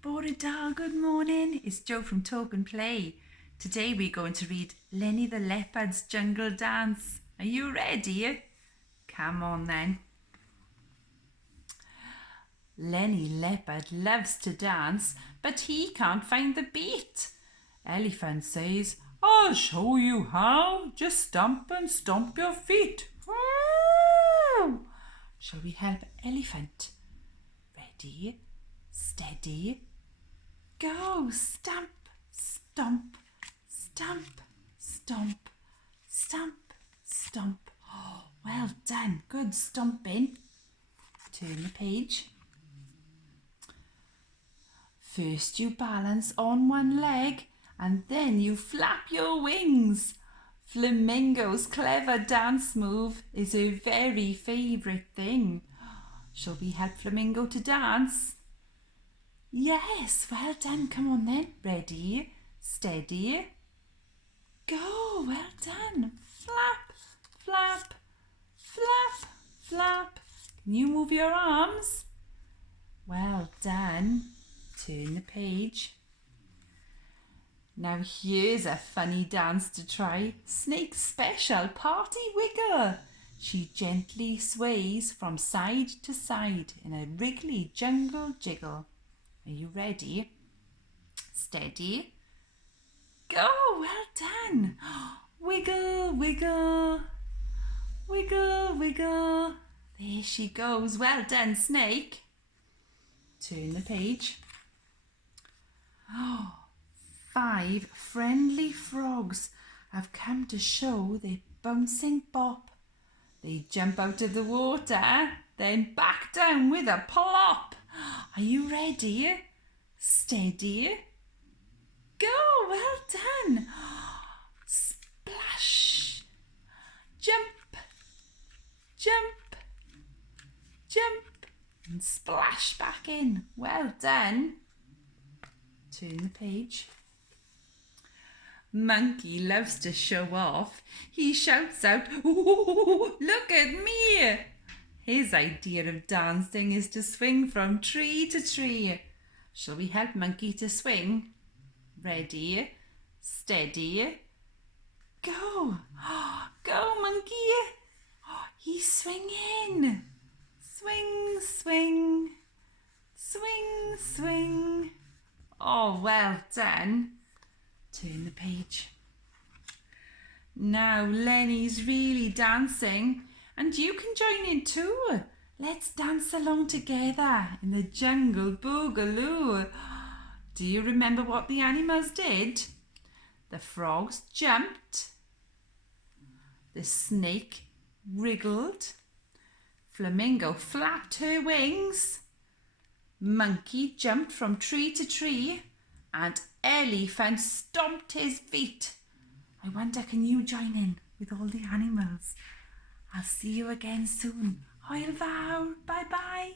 Bore da, good morning. It's Jo from Talk and Play. Today we're going to read Lenny the Leopard's Jungle Dance. Are you ready? Come on then. Lenny Leopard loves to dance, but he can't find the beat. Elephant says, I'll show you how. Just stomp and stomp your feet. Woo! Shall we help Elephant? Ready, steady, go. Stamp, stomp, stamp, stomp, stamp, stomp. Oh, well done. Good stomping. Turn the page. First you balance on one leg and then you flap your wings. Flamingo's clever dance move is her very favourite thing. Shall we help Flamingo to dance? Yes, well done. Come on then. Ready, steady, go. Well done. Flap, flap, flap, flap. Can you move your arms? Well done. Turn the page. Now here's a funny dance to try. Snake's special party wiggle. She gently sways from side to side in a wriggly jungle jiggle. Are you ready? Steady. Go! Well done. Wiggle, wiggle, wiggle, wiggle. There she goes. Well done, Snake. Turn the page. 5 friendly frogs have come to show their bouncing bop. They jump out of the water, then back down with a plop. Are you ready? Steady. Go! Well done. Splash. Jump. Jump. Jump. And splash back in. Well done. Turn the page. Monkey loves to show off. He shouts out, "Ooh, look at me!" His idea of dancing is to swing from tree to tree. Shall we help Monkey to swing? Ready, steady, go. Go, Monkey. He's swinging. Swing, swing, swing, swing. Oh, well done. Turn the page. Now Lenny's really dancing and you can join in too. Let's dance along together in the jungle boogaloo. Do you remember what the animals did? The frogs jumped. The snake wriggled. Flamingo flapped her wings. Monkey jumped from tree to tree. And Elephant stomped his feet. I wonder, can you join in with all the animals? I'll see you again soon. Hwyl fawr. Bye bye.